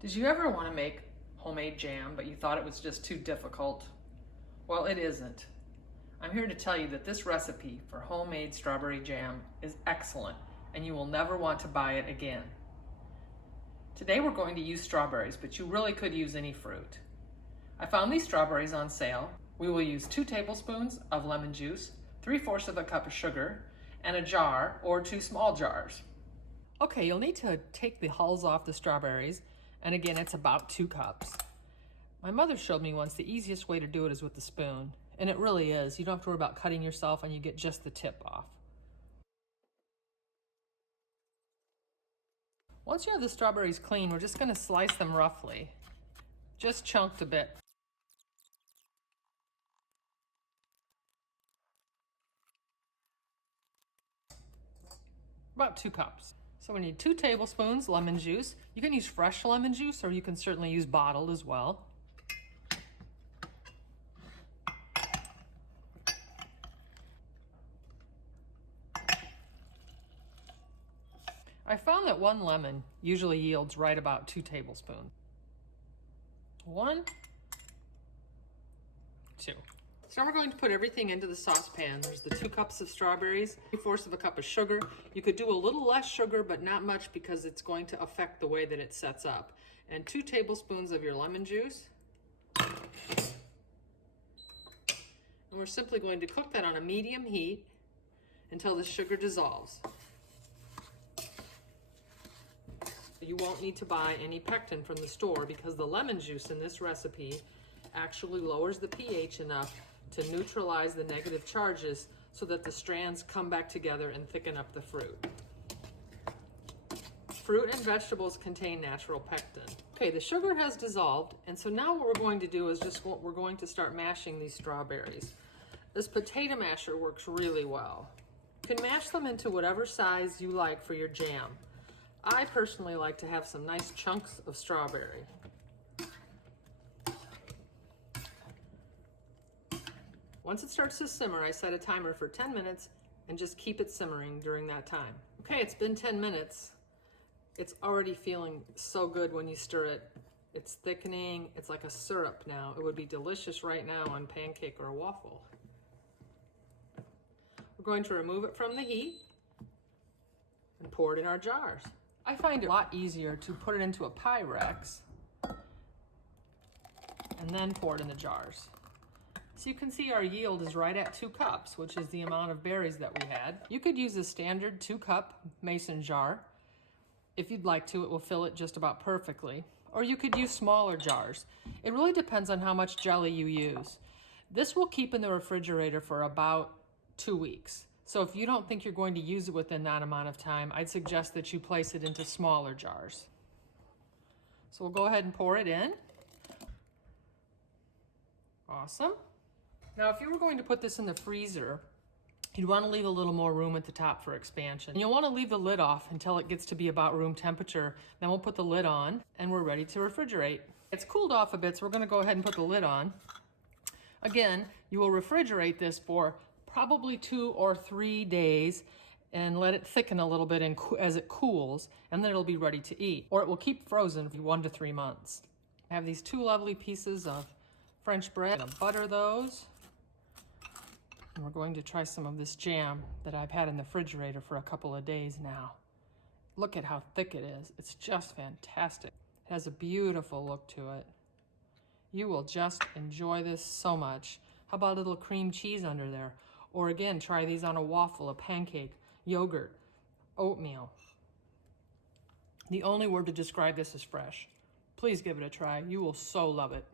Did you ever want to make homemade jam, but you thought it was just too difficult? Well, it isn't. I'm here to tell you that this recipe for homemade strawberry jam is excellent, and you will never want to buy it again. Today we're going to use strawberries, but you really could use any fruit. I found these strawberries on sale. We will use 2 tablespoons of lemon juice, 3/4 of a cup of sugar, and a jar or 2 small jars. Okay, you'll need to take the hulls off the strawberries, and again, it's about 2 cups. My mother showed me once the easiest way to do it is with the spoon, and it really is. You don't have to worry about cutting yourself, and you get just the tip off. Once you have the strawberries clean, we're just going to slice them roughly, just chunked a bit. About 2 cups. So we need 2 tablespoons lemon juice. You can use fresh lemon juice, or you can certainly use bottled as well. I found that 1 lemon usually yields right about 2 tablespoons. 1, 2. So now we're going to put everything into the saucepan. There's the 2 cups of strawberries, 3/4 of a cup of sugar. You could do a little less sugar, but not much because it's going to affect the way that it sets up. And 2 tablespoons of your lemon juice. And we're simply going to cook that on a medium heat until the sugar dissolves. You won't need to buy any pectin from the store because the lemon juice in this recipe actually lowers the pH enough to neutralize the negative charges so that the strands come back together and thicken up the fruit. Fruit and vegetables contain natural pectin. Okay, the sugar has dissolved, and so now what we're going to do is we're going to start mashing these strawberries. This potato masher works really well. You can mash them into whatever size you like for your jam. I personally like to have some nice chunks of strawberry. Once it starts to simmer, I set a timer for 10 minutes and just keep it simmering during that time. Okay, it's been 10 minutes. It's already feeling so good when you stir it. It's thickening. It's like a syrup now. It would be delicious right now on pancake or a waffle. We're going to remove it from the heat and pour it in our jars. I find it a lot easier to put it into a Pyrex and then pour it in the jars. So you can see our yield is right at 2 cups, which is the amount of berries that we had. You could use a standard 2-cup mason jar. If you'd like to, it will fill it just about perfectly. Or you could use smaller jars. It really depends on how much jelly you use. This will keep in the refrigerator for about 2 weeks. So if you don't think you're going to use it within that amount of time, I'd suggest that you place it into smaller jars. So we'll go ahead and pour it in. Awesome. Now, if you were going to put this in the freezer, you'd want to leave a little more room at the top for expansion. And you'll want to leave the lid off until it gets to be about room temperature. Then we'll put the lid on and we're ready to refrigerate. It's cooled off a bit, so we're going to go ahead and put the lid on. Again, you will refrigerate this for probably 2 or 3 days and let it thicken a little bit as it cools, and then it'll be ready to eat. Or it will keep frozen for 1 to 3 months. I have these 2 lovely pieces of French bread. I'm going to butter those. And we're going to try some of this jam that I've had in the refrigerator for a couple of days now. Look at how thick it is. It's just fantastic. It has a beautiful look to it. You will just enjoy this so much. How about a little cream cheese under there? Or again, try these on a waffle, a pancake, yogurt, oatmeal. The only word to describe this is fresh. Please give it a try. You will so love it.